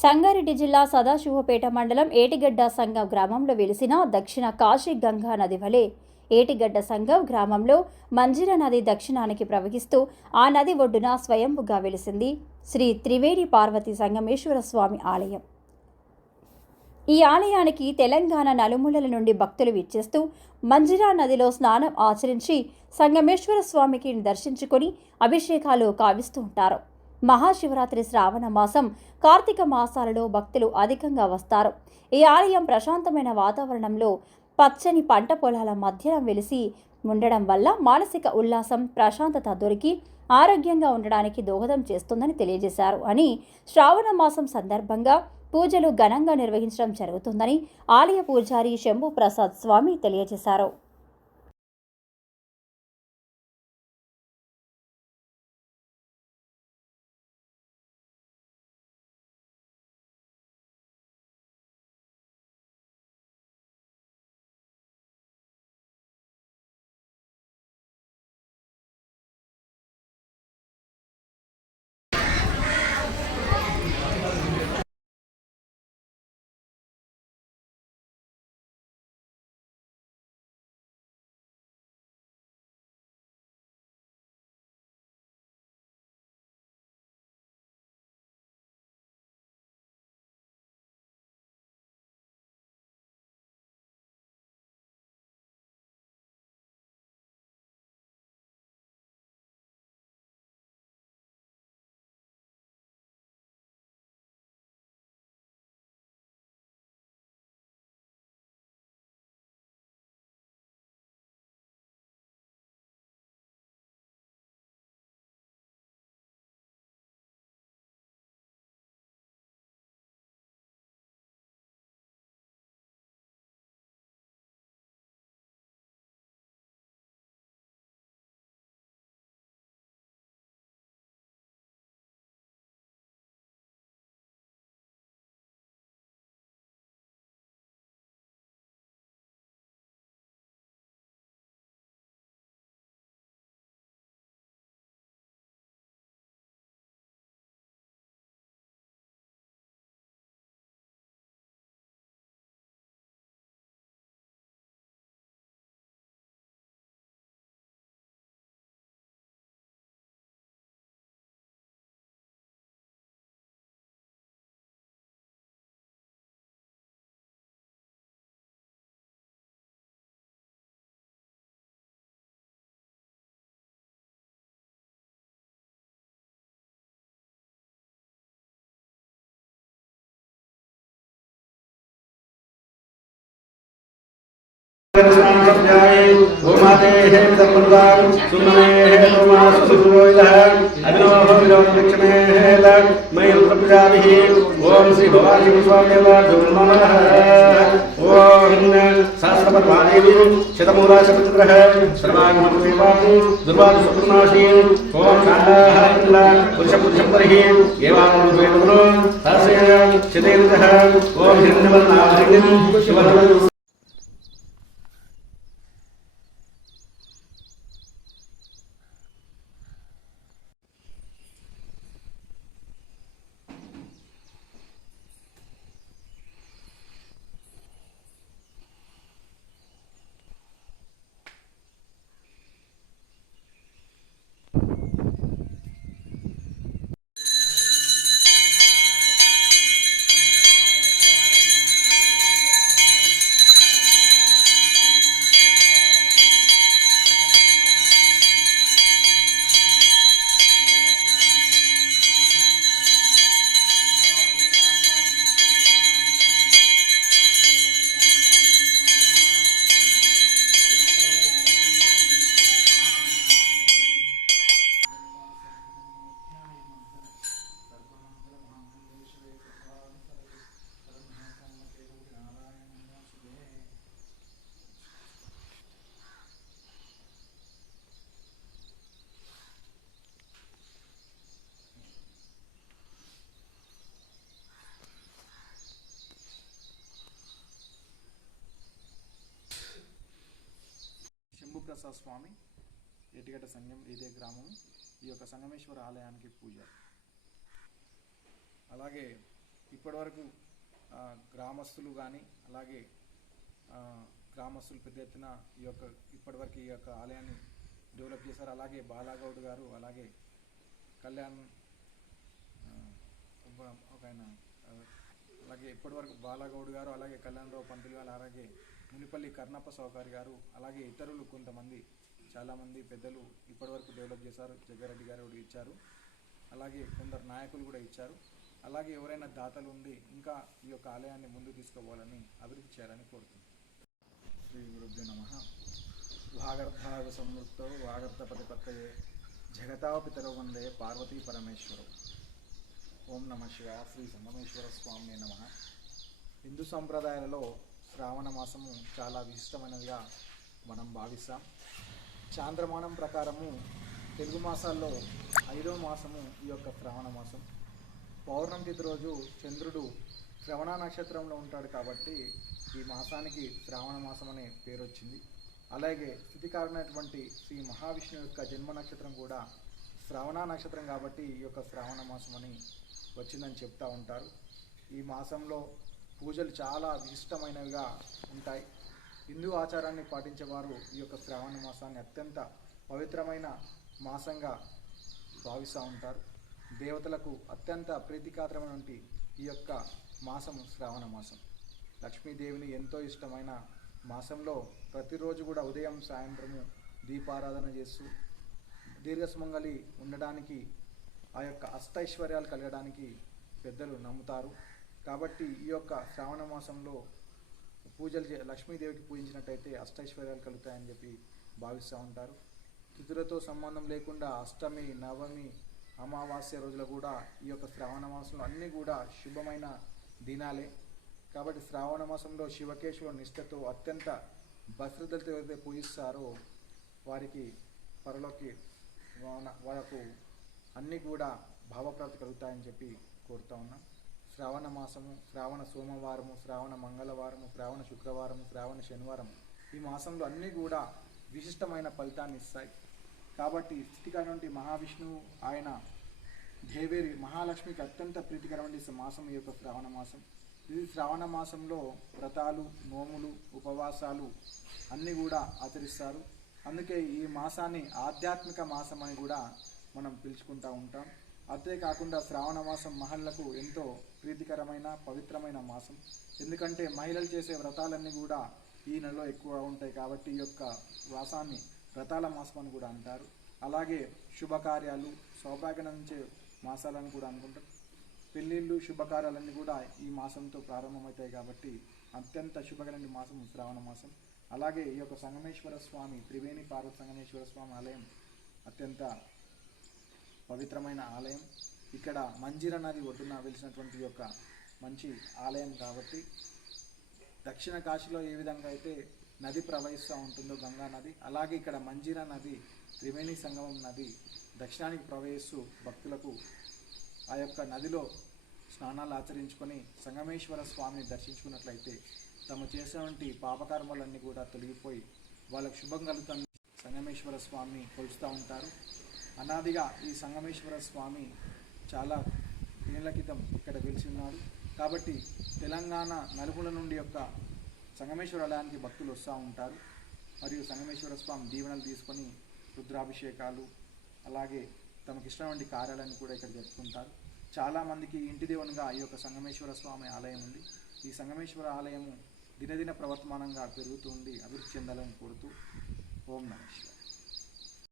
సంగారెడ్డి జిల్లా సదాశివపేట మండలం ఏటిగడ్డ సంఘం గ్రామంలో వెలిసిన దక్షిణ కాశీ గంగా నది వలె ఏటిగడ్డ సంఘం గ్రామంలో మంజిర నది దక్షిణానికి ప్రవహిస్తూ ఆ నది ఒడ్డున స్వయంభుగా వెలిసింది. శ్రీ త్రివేణి పార్వతి సంగమేశ్వర స్వామి ఆలయం. ఈ ఆలయానికి తెలంగాణ నలుమూలల నుండి భక్తులు విచ్చేస్తూ మంజిరా నదిలో స్నానం ఆచరించి సంగమేశ్వర స్వామికి దర్శించుకొని అభిషేకాలు కావిస్తూ ఉంటారు. మహాశివరాత్రి శ్రావణ మాసం కార్తీక మాసాలలో భక్తులు అధికంగా వస్తారు. ఈ ఆలయం ప్రశాంతమైన వాతావరణంలో పచ్చని పంట పొలాల మధ్యన వెలిసి ఉండడం వల్ల మానసిక ఉల్లాసం ప్రశాంతత దొరికి ఆరోగ్యంగా ఉండడానికి దోహదం చేస్తుందని తెలియజేశారు అని శ్రావణ మాసం సందర్భంగా పూజలు ఘనంగా నిర్వహించడం జరుగుతుందని ఆలయ పూజారి శంభు ప్రసాద్ స్వామి తెలియజేశారు. ओम श्री भवानी स्वामेवामः ओम सहस्रपर्वादेवी शतमूलाशपुत्रः सर्वागमदेवां दुर्वादुसपुनाशीन् ओम कालाहरिला पुरुषपुरुषं परिहि एवां सहस्रेण शतेन्द्रः ओम हिरण्यवर्णाधिं शिवनवरु శంభుప్రసాద్ స్వామి ఎటిగట సంఘం ఇదే గ్రామం ఈ యొక్క సంగమేశ్వర ఆలయానికి పూజ. అలాగే ఇప్పటివరకు గ్రామస్తులు కానీ అలాగే గ్రామస్తులు పెద్ద ఎత్తున ఈ యొక్క ఇప్పటివరకు ఈ యొక్క ఆలయాన్ని డెవలప్ చేశారు. అలాగే బాలాగౌడ్ గారు అలాగే కళ్యాణ్ ఒక- ఆయన అలాగే ఇప్పటివరకు బాలాగౌడ్ గారు అలాగే కళ్యాణరావు పంతులు గారు అలాగే మునిపల్లి కర్ణప్ప సౌకారి గారు అలాగే ఇతరులు కొంతమంది చాలామంది పెద్దలు ఇప్పటివరకు డెవలప్ చేశారు. జగ్గారెడ్డి గారు కూడా ఇచ్చారు. అలాగే కొందరు నాయకులు కూడా ఇచ్చారు. అలాగే ఎవరైనా దాతలు ఉండి ఇంకా ఈ యొక్క ఆలయాన్ని ముందు తీసుకోవాలని అభివృద్ధి చేయాలని కోరుతుంది శ్రీ గురుభ్యో నమ. వాగర్థాగ సంవృత్తో వాగర్థ ప్రతిపత్తయే జగతాపితరో వందే పార్వతీ పరమేశ్వరం. ఓం నమ శివ శ్రీ సంగమేశ్వర స్వామి నమ. హిందూ సంప్రదాయాలలో శ్రావణ మాసము చాలా విశిష్టమైనదిగా మనం భావిస్తాం. చాంద్రమానం ప్రకారము తెలుగు మాసాల్లో ఐదో మాసము ఈ యొక్క శ్రావణ మాసం. పౌర్ణమి తిథి రోజు చంద్రుడు శ్రవణ నక్షత్రంలో ఉంటాడు కాబట్టి ఈ మాసానికి శ్రావణ మాసం అనే పేరు వచ్చింది. అలాగే స్థితికారణమైనటువంటి శ్రీ మహావిష్ణువు యొక్క జన్మ నక్షత్రం కూడా శ్రావణ నక్షత్రం కాబట్టి ఈ యొక్క శ్రావణ మాసం అని వచ్చిందని చెప్తా ఉంటారు. ఈ మాసంలో పూజలు చాలా విశిష్టమైనవిగా ఉంటాయి. హిందూ ఆచారాన్ని పాటించేవారు ఈ యొక్క శ్రావణ మాసాన్ని అత్యంత పవిత్రమైన మాసంగా భావిస్తూ ఉంటారు. దేవతలకు అత్యంత ప్రీతికాత్రమైనటువంటి ఈ యొక్క మాసము శ్రావణ మాసం. లక్ష్మీదేవిని ఎంతో ఇష్టమైన మాసంలో ప్రతిరోజు కూడా ఉదయం సాయంత్రము దీపారాధన చేస్తూ దీర్ఘసుమంగళి ఉండడానికి ఆ యొక్క అష్టైశ్వర్యాలు కలగడానికి పెద్దలు నమ్ముతారు. కాబట్టి ఈ యొక్క శ్రావణ మాసంలో పూజలు చే లక్ష్మీదేవికి పూజించినట్టయితే అష్టైశ్వర్యాలు కలుగుతాయని చెప్పి భావిస్తూ ఉంటారు. తిథులతో సంబంధం లేకుండా అష్టమి నవమి అమావాస్య రోజులు కూడా ఈ యొక్క శ్రావణ మాసంలో అన్నీ కూడా శుభమైన దినాలే. కాబట్టి శ్రావణ మాసంలో శివకేశవ నిష్ఠతో అత్యంత భద్రతలతో ఎవరైతే పూజిస్తారో వారికి పరలోకి వాళ్ళకు అన్నీ కూడా భావప్రాప్తి కలుగుతాయని చెప్పి కోరుతా ఉన్నాం. శ్రావణ మాసము శ్రావణ సోమవారము శ్రావణ మంగళవారము శ్రావణ శుక్రవారము శ్రావణ శనివారం ఈ మాసంలో అన్నీ కూడా విశిష్టమైన ఫలితాన్ని ఇస్తాయి. కాబట్టి స్థితికరమైన మహావిష్ణువు ఆయన దేవేరి మహాలక్ష్మికి అత్యంత ప్రీతికరమైన మాసం ఈ యొక్క శ్రావణ మాసం. ఇది శ్రావణ మాసంలో వ్రతాలు నోములు ఉపవాసాలు అన్నీ కూడా ఆచరిస్తారు. అందుకే ఈ మాసాన్ని ఆధ్యాత్మిక మాసం అని కూడా మనం పిలుచుకుంటూ ఉంటాం. అంతేకాకుండా శ్రావణ మాసం మహిళలకు ఎంతో ప్రీతికరమైన పవిత్రమైన మాసం. ఎందుకంటే మహిళలు చేసే వ్రతాలన్నీ కూడా ఈ నెలలో ఎక్కువ ఉంటాయి కాబట్టి ఈ యొక్క వ్రాసాన్ని వ్రతాల మాసం అని కూడా అంటారు. అలాగే శుభకార్యాలు సౌభాగ్యనించే మాసాలని కూడా అనుకుంటారు. పెళ్ళిళ్ళు శుభకార్యాలన్నీ కూడా ఈ మాసంతో ప్రారంభమవుతాయి కాబట్టి అత్యంత శుభకరమైన మాసం శ్రావణ మాసం. అలాగే ఈ యొక్క సంగమేశ్వర స్వామి త్రివేణి పార్వతి సంగమేశ్వర స్వామి ఆలయం అత్యంత పవిత్రమైన ఆలయం. ఇక్కడ మంజీర నది ఒడ్డున వెలిసినటువంటి యొక్క మంచి ఆలయం కాబట్టి దక్షిణ కాశీలో ఏ విధంగా అయితే నది ప్రవహిస్తూ ఉంటుందో గంగా నది అలాగే ఇక్కడ మంజీరా నది త్రివేణి సంగమం నది దక్షిణానికి ప్రవహిస్తూ భక్తులకు ఆ యొక్క నదిలో స్నానాలు ఆచరించుకొని సంగమేశ్వర స్వామిని దర్శించుకున్నట్లయితే తమ చేసినటువంటి పాపకర్మలన్నీ కూడా తొలగిపోయి వాళ్ళకు శుభం కలుగుతుంది. సంగమేశ్వర స్వామిని కొలుస్తూ ఉంటారు. అనాదిగా ఈ సంగమేశ్వర స్వామి చాలా ఏళ్ళ క్రితం ఇక్కడ వెలిసి ఉన్నాడు కాబట్టి తెలంగాణ నలుగుల నుండి యొక్క సంగమేశ్వర ఆలయానికి భక్తులు వస్తూ ఉంటారు. మరియు సంగమేశ్వర స్వామి దీవెనలు తీసుకొని రుద్రాభిషేకాలు అలాగే తమకి ఇష్టమైన కార్యాలయాన్ని కూడా ఇక్కడ జరుపుకుంటారు. చాలామందికి ఇంటి దేవునిగా ఈ యొక్క సంగమేశ్వర స్వామి ఆలయం ఉంది. ఈ సంగమేశ్వర ఆలయము దినదిన ప్రవర్తమానంగా పెరుగుతూ అభివృద్ధి చెందాలని కోరుతూ ఓం నమ